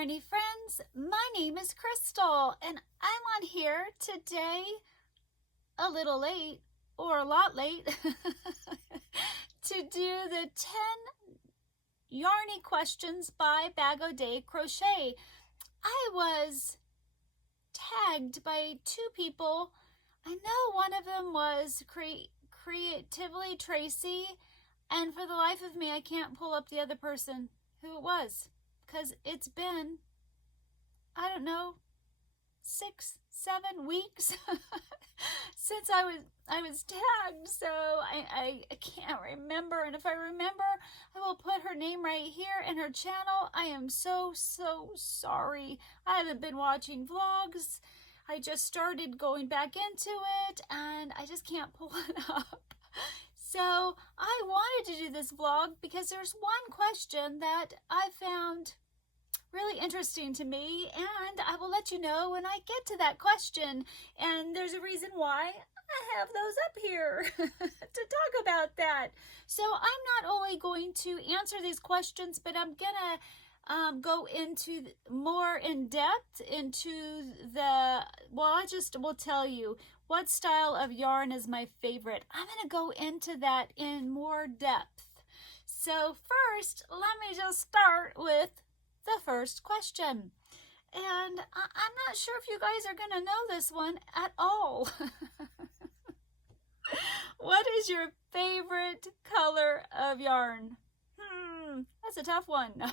Yarny friends, my name is Crystal and I'm on here today a little late or a lot late to do the 10 Yarny questions by BOD Crochet. I was tagged by 2 people. I know one of them was Creatively Tracy, and for the life of me I can't pull up the other person who it was, because it's been, I don't know, 6-7 weeks since I was tagged, so I can't remember. And if I remember, I will put her name right here and her channel. I am so sorry. I haven't been watching vlogs. I just started going back into it and I just can't pull it up. So I wanted to do this vlog because there's one question that I found really interesting to me, and I will let you know when I get to that question. And there's a reason why I have those up here to talk about that. So I'm not only going to answer these questions, but I'm gonna go into more in depth into the, well, I just will tell you what style of yarn is my favorite. I'm gonna go into that in more depth. So first, let me just start with the first question. And I'm not sure if you guys are gonna know this one at all. What is your favorite color of yarn? That's a tough one.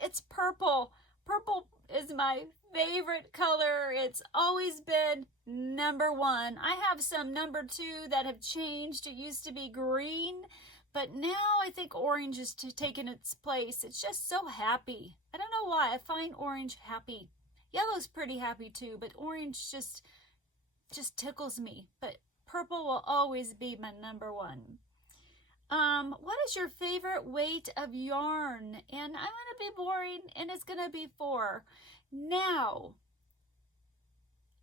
It's purple. Purple is my favorite color. It's always been number 1. I have some number 2 that have changed. It used to be green, but now I think orange is taking its place. It's just so happy. I don't know why. I find orange happy. Yellow's pretty happy too, but orange just tickles me. But purple will always be my number 1. What is your favorite weight of yarn? And I'm going to be boring, and it's going to be 4. Now,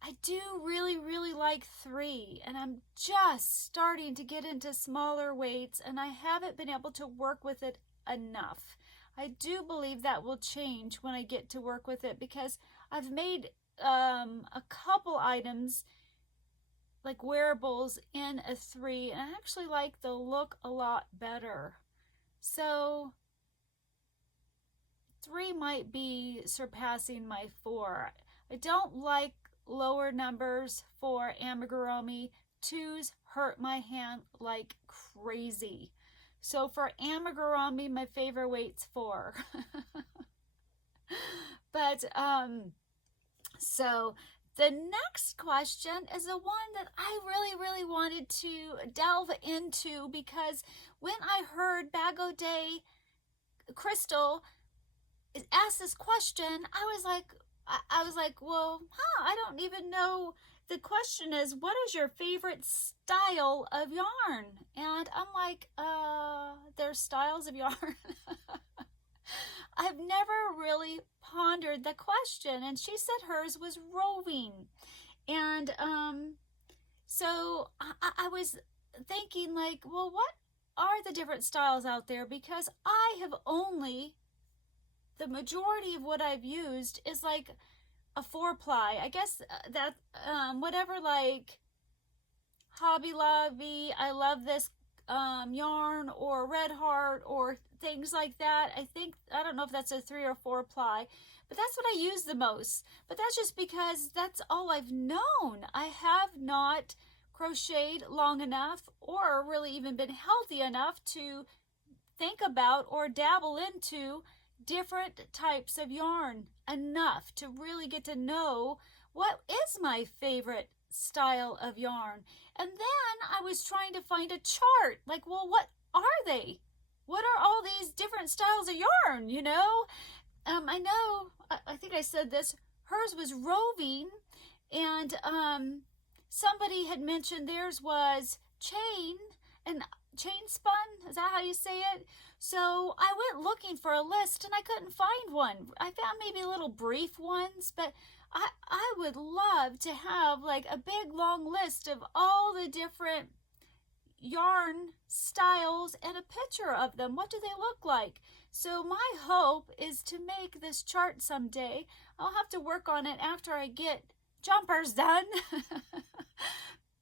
I do really like 3, and I'm just starting to get into smaller weights, and I haven't been able to work with it enough. I do believe that will change when I get to work with it, because I've made a couple items like wearables in a 3, and I actually like the look a lot better. So 3 might be surpassing my 4. I don't like lower numbers for amigurumi. 2s hurt my hand like crazy. So for amigurumi, my favorite weight's 4. But so the next question is the one that I really wanted to delve into, because when I heard BOD Crystal ask this question, I was like, well, I don't even know. The question is, what is your favorite style of yarn? And I'm like, there's styles of yarn. I've never really pondered the question, and she said hers was roving. And so I was thinking, like, well, what are the different styles out there? Because I have only, the majority of what I've used is like a 4-ply. I guess that whatever, like Hobby Lobby, I love this yarn, or Red Heart, or things like that. I don't know if that's a 3 or 4-ply, but that's what I use the most. But that's just because that's all I've known. I have not crocheted long enough, or really even been healthy enough to think about or dabble into different types of yarn enough to really get to know what is my favorite style of yarn. And then I was trying to find a chart, like, well, what are they? What are all these different styles of yarn, you know? I know, I think I said this, hers was roving, and somebody had mentioned theirs was chain, and chain spun, is that how you say it? So I went looking for a list and I couldn't find one. I found maybe little brief ones, but I would love to have like a big long list of all the different yarn styles and a picture of them. What do they look like? So my hope is to make this chart someday. I'll have to work on it after I get jumpers done.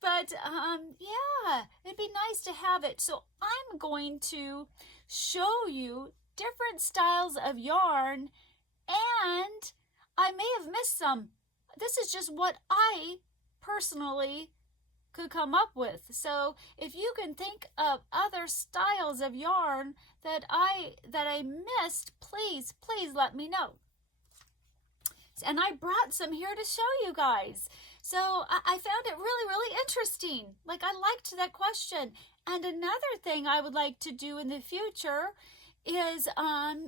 But yeah, it'd be nice to have it. So I'm going to show you different styles of yarn, and I may have missed some. This is just what I personally could come up with. So if you can think of other styles of yarn that I missed, please let me know. And I brought some here to show you guys. So I found it really interesting. Like, I liked that question. And another thing I would like to do in the future is,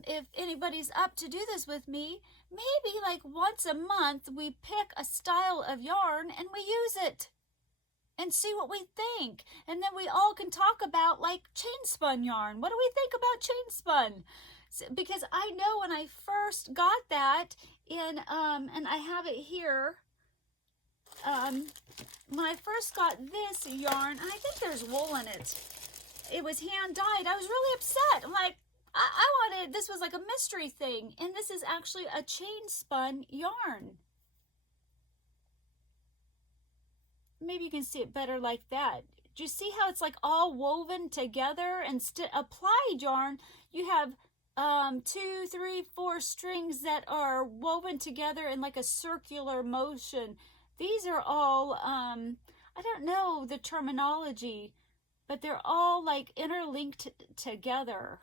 if anybody's up to do this with me, maybe like once a month we pick a style of yarn and we use it and see what we think. And then we all can talk about like chain spun yarn. What do we think about chain spun? So, because I know when I first got that in, and I have it here, when I first got this yarn, and I think there's wool in it, it was hand dyed. I was really upset. I'm like, I wanted, this was like a mystery thing, and this is actually a chain spun yarn. Maybe you can see it better like that. Do you see how it's like all woven together? And applied yarn, you have 2, 3, 4 strings that are woven together in like a circular motion. These are all, I don't know the terminology, but they're all like interlinked together.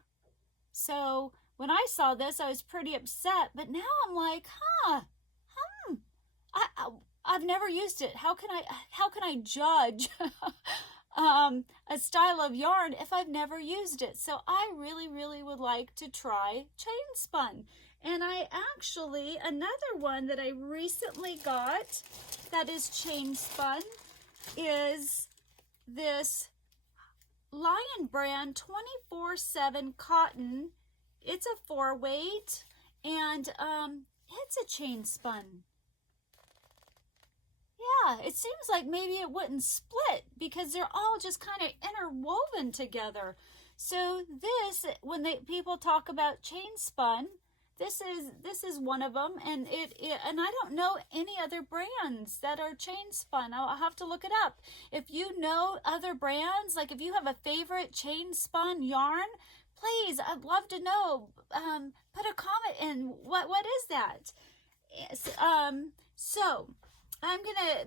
So when I saw this, I was pretty upset, but now I'm like, I've never used it. How can I judge a style of yarn if I've never used it? So I really would like to try chain spun. And I actually, another one that I recently got that is chain spun is this Lion brand 24/7 cotton. It's a 4-weight, and it's a chain spun. Yeah, it seems like maybe it wouldn't split because they're all just kind of interwoven together. So this, when people talk about chain spun, this is one of them, and and I don't know any other brands that are chain spun. I'll have to look it up. If you know other brands, like if you have a favorite chain spun yarn, please, I'd love to know. Put a comment in. What is that? So I'm gonna.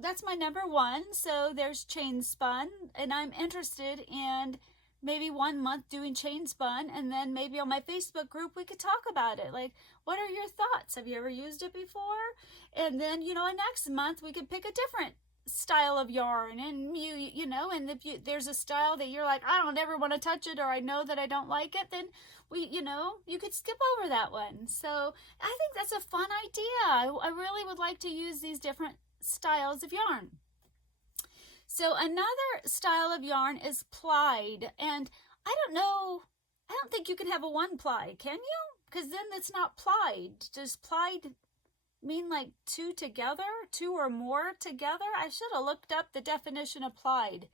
That's my number one. So there's chain spun, and I'm interested in maybe 1 month doing chain spun, and then maybe on my Facebook group we could talk about it. Like, what are your thoughts? Have you ever used it before? And then, you know, next month we could pick a different style of yarn, and you know, and if there's a style that you're like, I don't ever want to touch it, or I know that I don't like it, then you could skip over that one. So I think that's a fun idea. I really would like to use these different styles of yarn. So another style of yarn is plied, and I don't think you can have a 1-ply, can you? Because then it's not plied. Does plied mean like 2 together, 2 or more together? I should have looked up the definition of plied.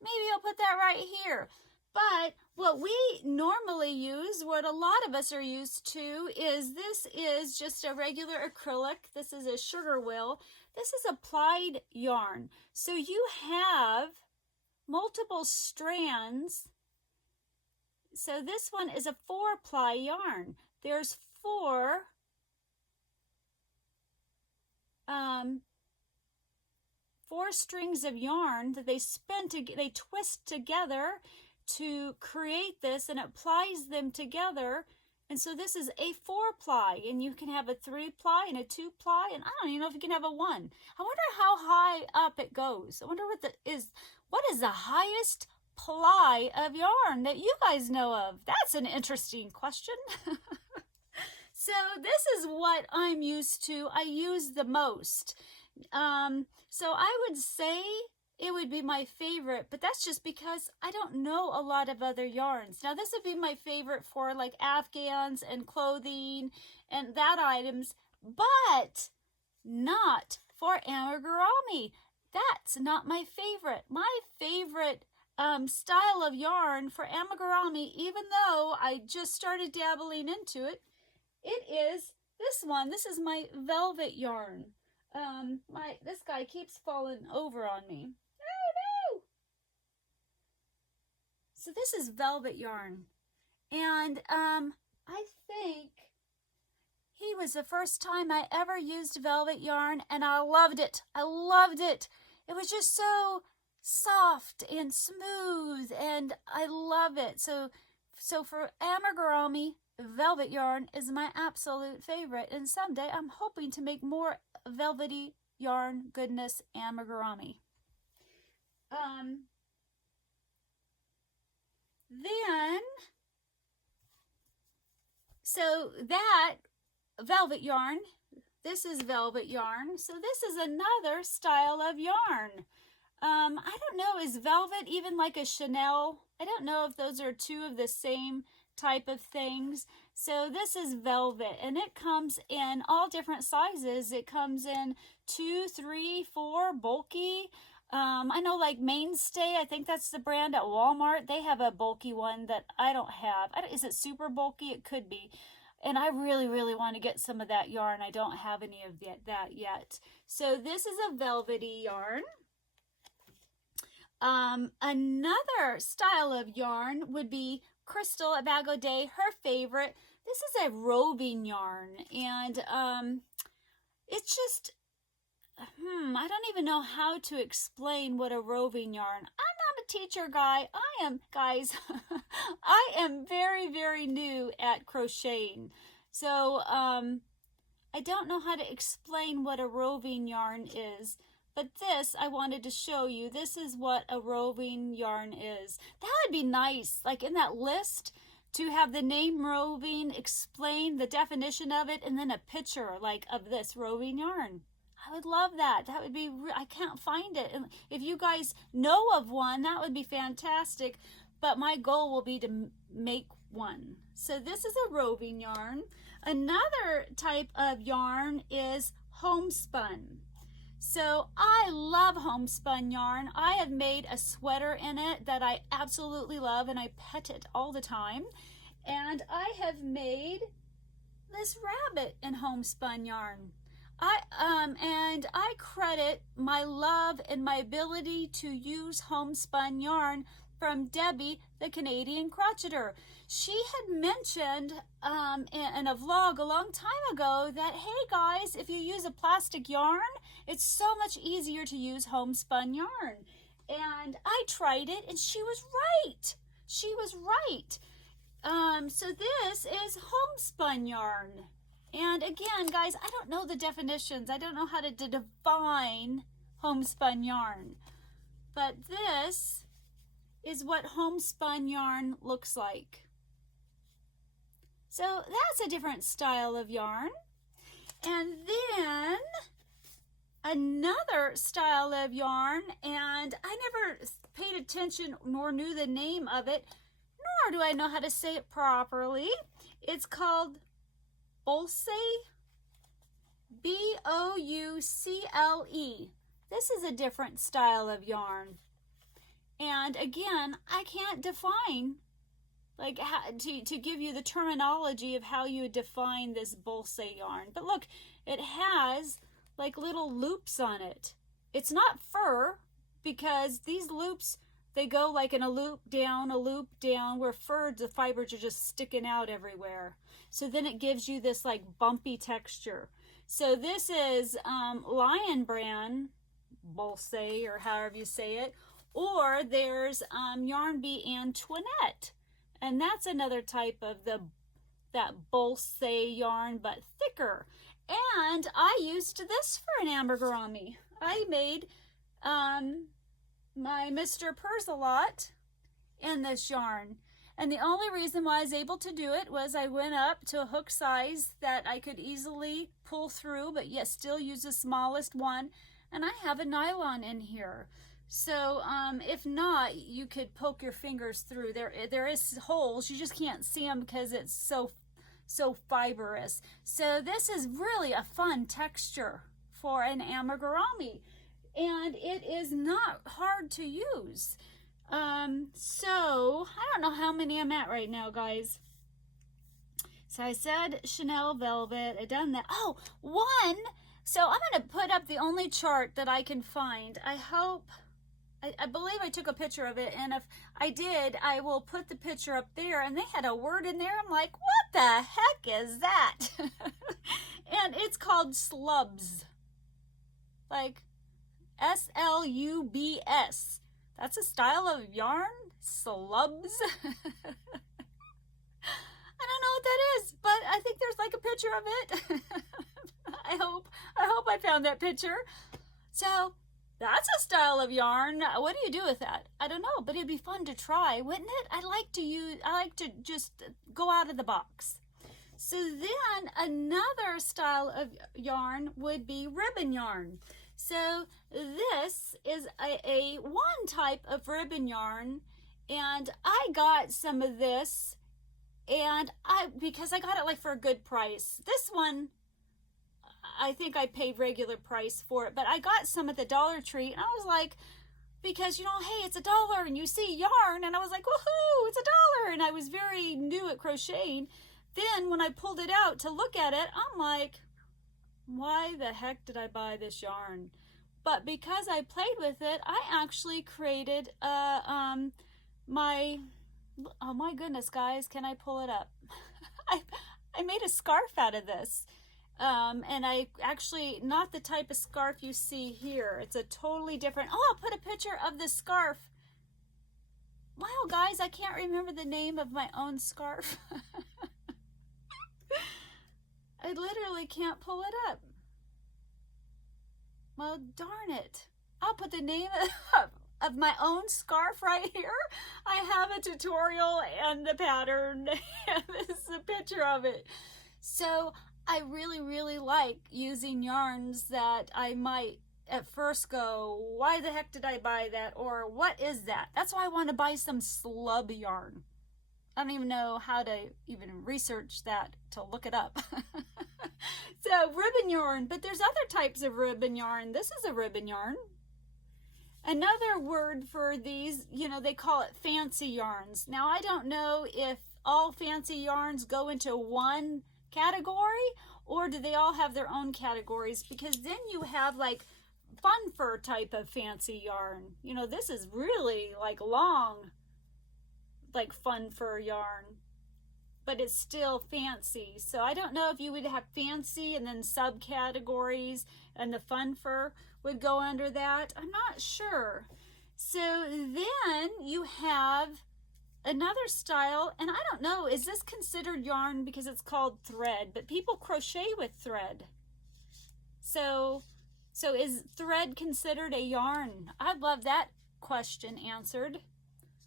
Maybe I'll put that right here. But what we normally use, what a lot of us are used to, is this is just a regular acrylic. This is a sugar will. This is a plied yarn. So you have multiple strands. So this one is a 4-ply yarn. There's 4 strings of yarn that they they twist together to create this, and it plies them together. And so this is a 4-ply, and you can have a 3-ply and a 2-ply, and I don't even know if you can have a 1. I wonder how high up it goes. I wonder what is the highest ply of yarn that you guys know of? That's an interesting question. So this is what I'm used to. I use the most. So I would say it would be my favorite, but that's just because I don't know a lot of other yarns. Now this would be my favorite for like Afghans and clothing and that items, but not for amigurumi. That's not my favorite. My favorite style of yarn for amigurumi, even though I just started dabbling into it. It is this one. This is my velvet yarn. This guy keeps falling over on me. Oh no! So this is velvet yarn, and I think he was the first time I ever used velvet yarn, and I loved it. I loved it. It was just so soft and smooth, and I love it. So for amigurumi, velvet yarn is my absolute favorite, and someday I'm hoping to make more velvety yarn goodness amigurumi. So that velvet yarn, this is velvet yarn. So this is another style of yarn. I don't know, is velvet even like a Chanel? I don't know if those are two of the same type of things. So this is velvet, and it comes in all different sizes. It comes in 2, 3, 4, bulky. I know like Mainstay, I think that's the brand at Walmart. They have a bulky one that I don't have. Is it super bulky? It could be. And I really, really want to get some of that yarn. I don't have any of that yet. So this is a velvety yarn. Another style of yarn would be Crystal at BOD, her favorite. This is a roving yarn, and it's just, I don't even know how to explain what a roving yarn. I'm not a teacher guy. I am very, very new at crocheting. So I don't know how to explain what a roving yarn is. But this, I wanted to show you. This is what a roving yarn is. That would be nice, like in that list, to have the name roving, explain the definition of it, and then a picture like of this roving yarn. I would love that. That would be, I can't find it. And if you guys know of one, that would be fantastic. But my goal will be to make one. So this is a roving yarn. Another type of yarn is homespun. So I love homespun yarn. I have made a sweater in it that I absolutely love, and I pet it all the time. And I have made this rabbit in homespun yarn. And I credit my love and my ability to use homespun yarn from Debbie, the Canadian crocheter. She had mentioned in a vlog a long time ago that, hey guys, if you use a plastic yarn, it's so much easier to use homespun yarn. And I tried it, and she was right. She was right. So this is homespun yarn. And again, guys, I don't know the definitions. I don't know how to define homespun yarn. But this is what homespun yarn looks like. So that's a different style of yarn. And then another style of yarn, and I never paid attention nor knew the name of it, nor do I know how to say it properly. It's called Boucle, Boucle. This is a different style of yarn. And again, I can't define, like, to give you the terminology of how you define this Boucle yarn. But look, it has like little loops on it. It's not fur, because these loops, they go like in a loop down, where fur, the fibers are just sticking out everywhere. So then it gives you this like bumpy texture. So this is Lion Brand Boucle, or however you say it. Or there's Yarn Bee Antoinette, and that's another type of that Boucle yarn, but thicker. And I used this for an amigurumi. I made my Mr. Purrsalot in this yarn. And the only reason why I was able to do it was I went up to a hook size that I could easily pull through, but yet still use the smallest one. And I have a nylon in here. So if not, you could poke your fingers through. There is holes. You just can't see them because it's so fibrous. So this is really a fun texture for an amigurumi, and it is not hard to use. So I don't know how many I'm at right now, guys. So I said Chanel velvet. I done that. Oh, one. So I'm going to put up the only chart that I can find. I hope, I believe I took a picture of it, and if I did, I will put the picture up there, and they had a word in there. I'm like, what the heck is that? And it's called slubs. Like S-L-U-B-S. That's a style of yarn? Slubs? I don't know what that is, but I think there's like a picture of it. I hope I found that picture. So that's a style of yarn. What do you do with that? I don't know, but it'd be fun to try, wouldn't it? I like to just go out of the box. So then another style of yarn would be ribbon yarn. So this is a one type of ribbon yarn, and I got some of this, and because I got it like for a good price. This one, I think I paid regular price for it, but I got some at the Dollar Tree, and I was like, because, you know, hey, it's $1 and you see yarn, and I was like, woohoo, it's $1, and I was very new at crocheting. Then when I pulled it out to look at it, I'm like, why the heck did I buy this yarn? But because I played with it, I actually created oh my goodness, guys, can I pull it up? I made a scarf out of this. And I actually, not the type of scarf you see here. It's a totally different, oh, I'll put a picture of the scarf. Wow, guys, I can't remember the name of my own scarf. I literally can't pull it up. Well, darn it. I'll put the name of my own scarf right here. I have a tutorial and the pattern, and this is a picture of it. So I really, really like using yarns that I might at first go, why the heck did I buy that? Or what is that? That's why I want to buy some slub yarn. I don't even know how to even research that to look it up. So ribbon yarn, but there's other types of ribbon yarn. This is a ribbon yarn. Another word for these, you know, they call it fancy yarns. Now I don't know if all fancy yarns go into one category, or do they all have their own categories? Because then you have like fun fur type of fancy yarn. You know, this is really like long, like fun fur yarn, but it's still fancy. So I don't know if you would have fancy and then subcategories, and the fun fur would go under that. I'm not sure. So then you have another style, and I don't know, is this considered yarn because it's called thread? But people crochet with thread. So is thread considered a yarn? I'd love that question answered.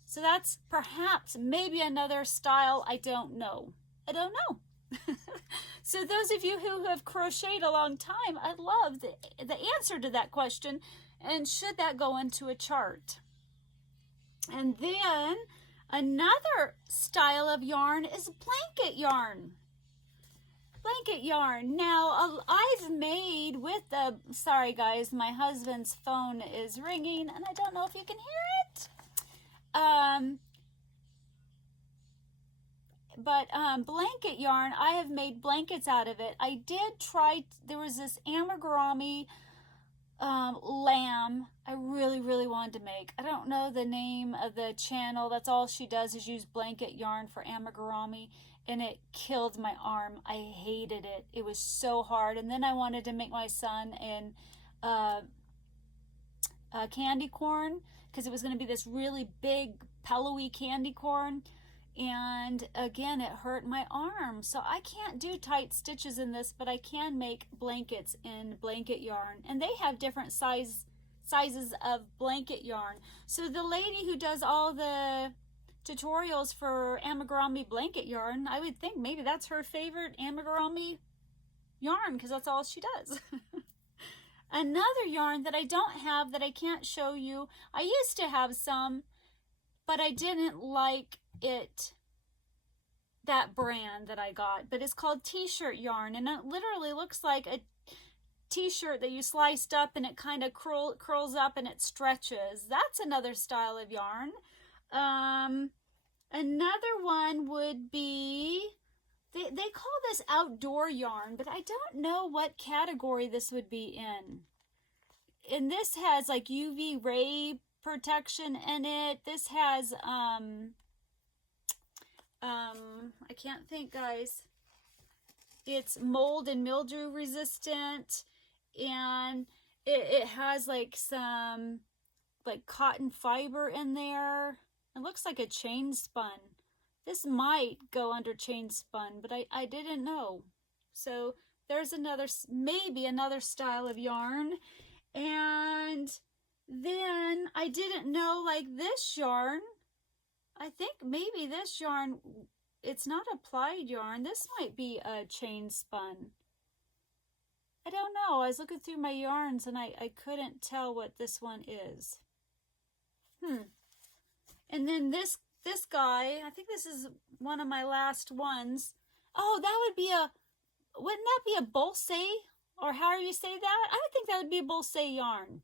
So that's perhaps maybe another style. I don't know. So those of you who have crocheted a long time, I'd love the answer to that question, and should that go into a chart? And then another style of yarn is blanket yarn. Blanket yarn. Now, I've made with the, sorry guys, my husband's phone is ringing, and I don't know if you can hear it. Blanket yarn, I have made blankets out of it. I did try, there was this amigurumi lamb I really, really wanted to make. I don't know the name of the channel. That's all she does is use blanket yarn for amigurumi, and it killed my arm. I hated it. It was so hard. And then I wanted to make my son in candy corn, because it was going to be this really big pillowy candy corn, and again it hurt my arm. So I can't do tight stitches in this, but I can make blankets in blanket yarn, and they have different sizes of blanket yarn. So the lady who does all the tutorials for amigurumi blanket yarn, I would think maybe that's her favorite amigurumi yarn, because that's all she does. Another yarn that I don't have, that I can't show you, I used to have some, but I didn't like it, that brand that I got, but it's called t-shirt yarn, and it literally looks like a t-shirt that you sliced up, and it kind of curls up and it stretches. That's another style of yarn. Another one would be, they call this outdoor yarn, but I don't know what category this would be in. And this has like UV ray protection in it. This has, I can't think, guys. It's mold and mildew resistant, and it has like some like cotton fiber in there. It looks like a chain spun. This might go under chain spun, but I didn't know. So there's another, maybe another style of yarn. And then I didn't know, like, this yarn, I think maybe this yarn, it's not applied yarn. This might be a chain spun. I don't know. I was looking through my yarns and I couldn't tell what this one is. And then this guy, I think this is one of my last ones. Oh, that would be a, wouldn't that be a bolse? Or however you say that? I would think that would be a bolse yarn.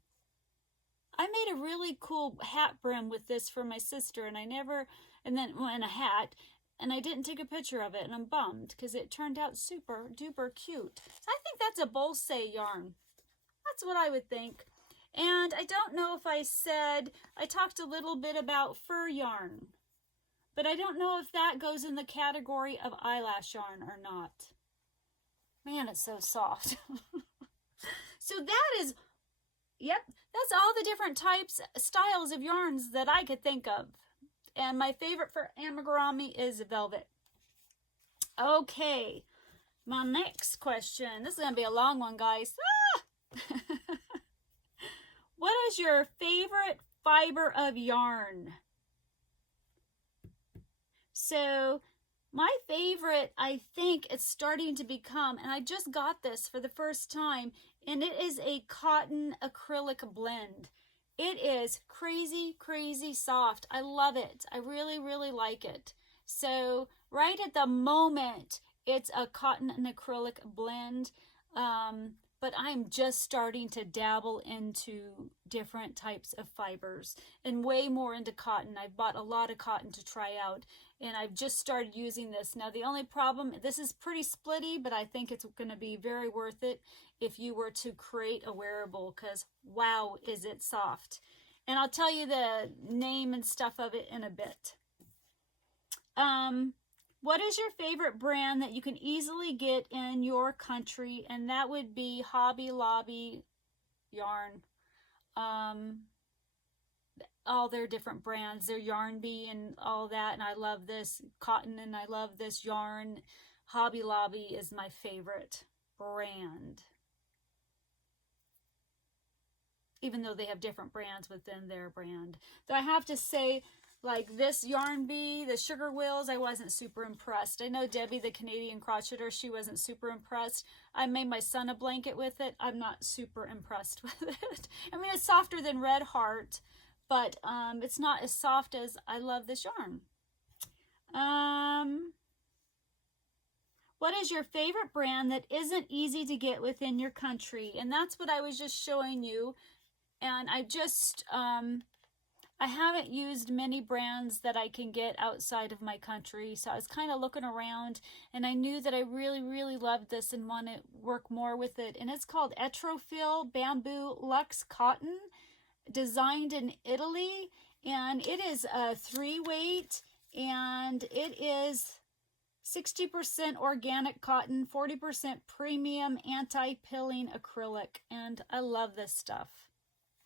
I made a really cool hat brim with this for my sister, and I never, and then, well, and a hat, and I didn't take a picture of it, and I'm bummed because it turned out super duper cute. So I think that's a bolse yarn. That's what I would think. And I don't know if I said, I talked a little bit about fur yarn, but I don't know if that goes in the category of eyelash yarn or not. Man, it's so soft. So that is, yep, that's all the different types, styles of yarns that I could think of. And my favorite for amigurumi is velvet. Okay, my next question. This is going to be a long one, guys. Ah! What is your favorite fiber of yarn? So my favorite, I think it's starting to become, and I just got this for the first time, and it is a cotton acrylic blend. It is crazy, crazy soft. I love it. I really, really like it. So right at the moment, it's a cotton and acrylic blend. But I'm just starting to dabble into different types of fibers and way more into cotton. I've bought a lot of cotton to try out, and I've just started using this. Now, the only problem, this is pretty splitty, but I think it's going to be very worth it if you were to create a wearable, because wow, is it soft. And I'll tell you the name and stuff of it in a bit. What is your favorite brand that you can easily get in your country? And that would be Hobby Lobby yarn. All their different brands, their Yarn Bee and all that. And I love this cotton and I love this yarn. Hobby Lobby is my favorite brand. Even though they have different brands within their brand. Though I have to say, like this Yarn Bee, the Sugar Wheels, I wasn't super impressed. I know Debbie, the Canadian crocheter, she wasn't super impressed. I made my son a blanket with it. I'm not super impressed with it. I mean, it's softer than Red Heart, but it's not as soft as I love this yarn. What is your favorite brand that isn't easy to get within your country? And that's what I was just showing you. And I just, I haven't used many brands that I can get outside of my country, so I was kind of looking around, and I knew that I really, really loved this and want to work more with it. And it's called Etrofil Bamboo Luxe Cotton, designed in Italy, and it is a 3-weight, and it is 60% organic cotton, 40% premium anti-pilling acrylic, and I love this stuff.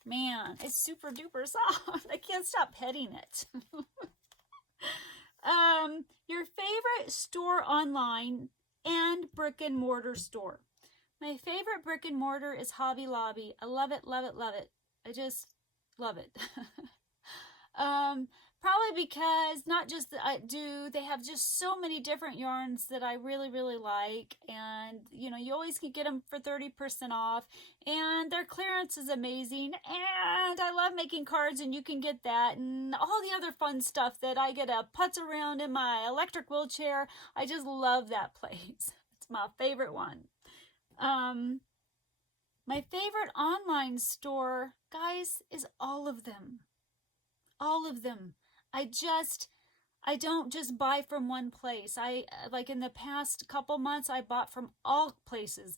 Man, it's super duper soft. I can't stop petting it. Your favorite store online and brick and mortar store. My favorite brick and mortar is Hobby Lobby. I love it, love it, love it. I just love it. Probably because not just that they have just so many different yarns that I really, really like. And, you know, you always can get them for 30% off. And their clearance is amazing. And I love making cards, and you can get that. And all the other fun stuff that I get to putz around in my electric wheelchair. I just love that place. It's my favorite one. My favorite online store, guys, is all of them. All of them. I don't just buy from one place. Like in the past couple months, I bought from all places.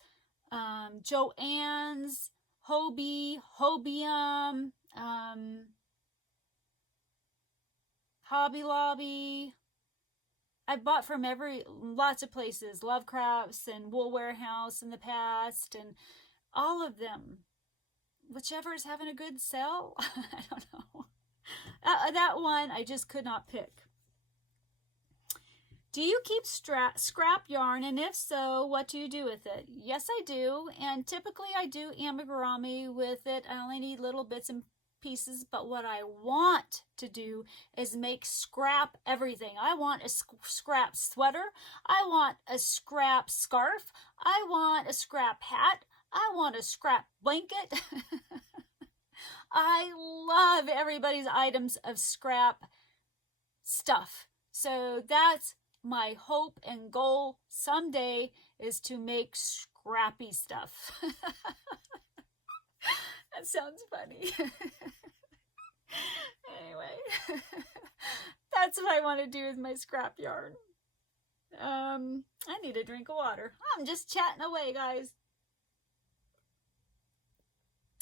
Joann's, Hobie, Hobium, Hobby Lobby. I bought from lots of places, Lovecrafts and Wool Warehouse in the past, and all of them. Whichever is having a good sale, I don't know. That one I just could not pick. Do you keep scrap yarn, and if so, what do you do with it? Yes, I do, and typically I do amigurumi with it. I only need little bits and pieces, but what I want to do is make scrap everything. I want a scrap sweater. I want a scrap scarf. I want a scrap hat. I want a scrap blanket. I love everybody's items of scrap stuff. So that's my hope and goal someday, is to make scrappy stuff. That sounds funny. Anyway, that's what I want to do with my scrap yarn. I need a drink of water. I'm just chatting away, guys.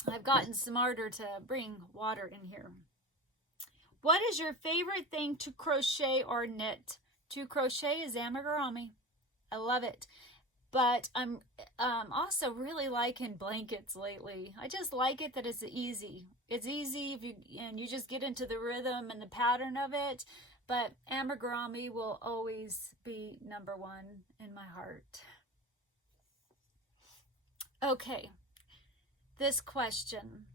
I've gotten smarter to bring water in here. What is your favorite thing to crochet or knit? To crochet is amigurumi. I love it. But I'm also really liking blankets lately. I just like it that it's easy. It's easy and you just get into the rhythm and the pattern of it. But amigurumi will always be number one in my heart. Okay, this question.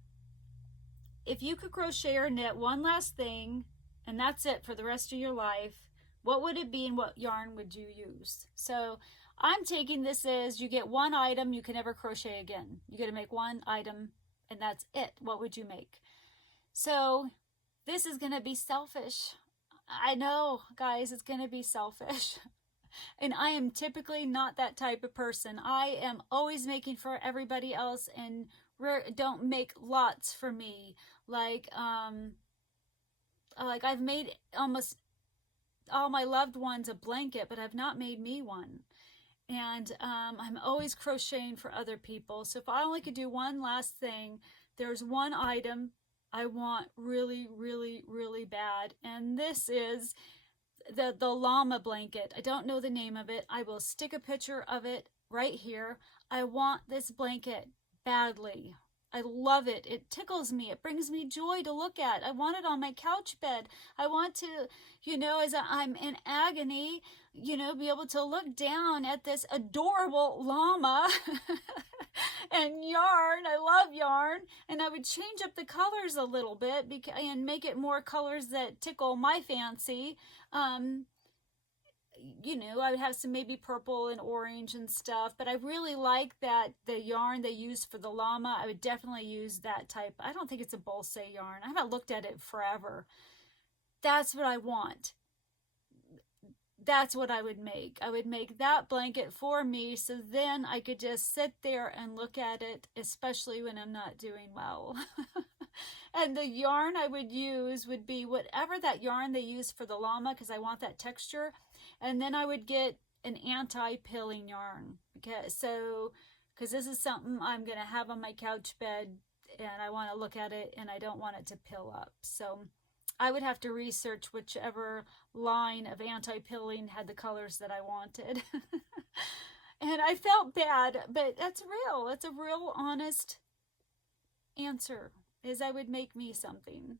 If you could crochet or knit one last thing, and that's it for the rest of your life, what would it be and what yarn would you use? So I'm taking this as you get one item you can never crochet again. You get to make one item and that's it. What would you make? So this is going to be selfish. I know, guys, it's going to be selfish. And I am typically not that type of person. I am always making for everybody else and don't make lots for me. Like I've made almost all my loved ones a blanket, but I've not made me one. And I'm always crocheting for other people. So if I only could do one last thing, there's one item I want really, really, really bad. And this is the llama blanket. I don't know the name of it. I will stick a picture of it right here. I want this blanket badly. I love it. It tickles me. It brings me joy to look at. I want it on my couch bed. I want to, as I'm in agony, be able to look down at this adorable llama and yarn. I love yarn. And I would change up the colors a little bit and make it more colors that tickle my fancy. I would have some maybe purple and orange and stuff, but I really like that the yarn they use for the llama. I would definitely use that type. I don't think it's a Bolse yarn. I haven't looked at it forever. That's what I want. That's what I would make. I would make that blanket for me, so then I could just sit there and look at it, especially when I'm not doing well. And the yarn I would use would be whatever that yarn they use for the llama, because I want that texture. And then I would get an anti-pilling yarn, because this is something I'm going to have on my couch bed and I want to look at it and I don't want it to pill up. So I would have to research whichever line of anti-pilling had the colors that I wanted. And I felt bad, but that's real. It's a real honest answer, is I would make me something.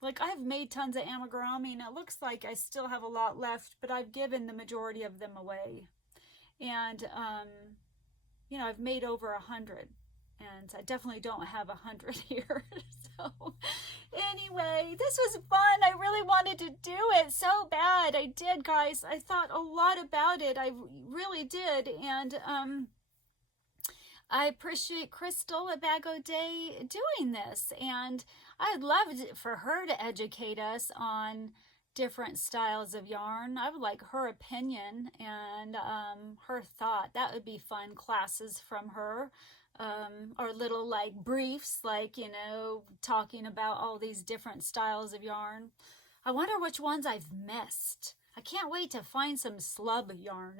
Like, I've made tons of amigurumi, and it looks like I still have a lot left, but I've given the majority of them away. And, I've made over 100, and I definitely don't have 100 here. So, anyway, this was fun. I really wanted to do it so bad. I did, guys. I thought a lot about it. I really did. And, I appreciate Crystal at BOD doing this, and I'd love for her to educate us on different styles of yarn. I would like her opinion and her thought. That would be fun, classes from her, or little briefs, talking about all these different styles of yarn. I wonder which ones I've missed. I can't wait to find some slub yarn.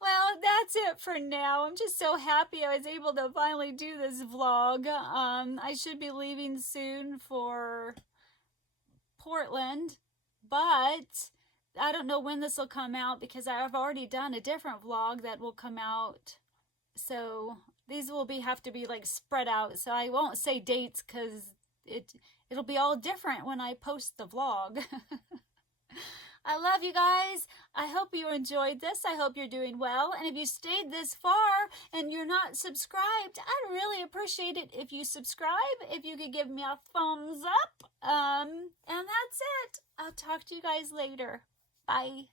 Well, that's it for now. I'm just so happy I was able to finally do this vlog. I should be leaving soon for Portland, but I don't know when this will come out because I've already done a different vlog that will come out. So these will have to be like spread out. So I won't say dates because it'll be all different when I post the vlog. I love you guys. I hope you enjoyed this. I hope you're doing well. And if you stayed this far and you're not subscribed, I'd really appreciate it if you subscribe, if you could give me a thumbs up. And that's it. I'll talk to you guys later. Bye.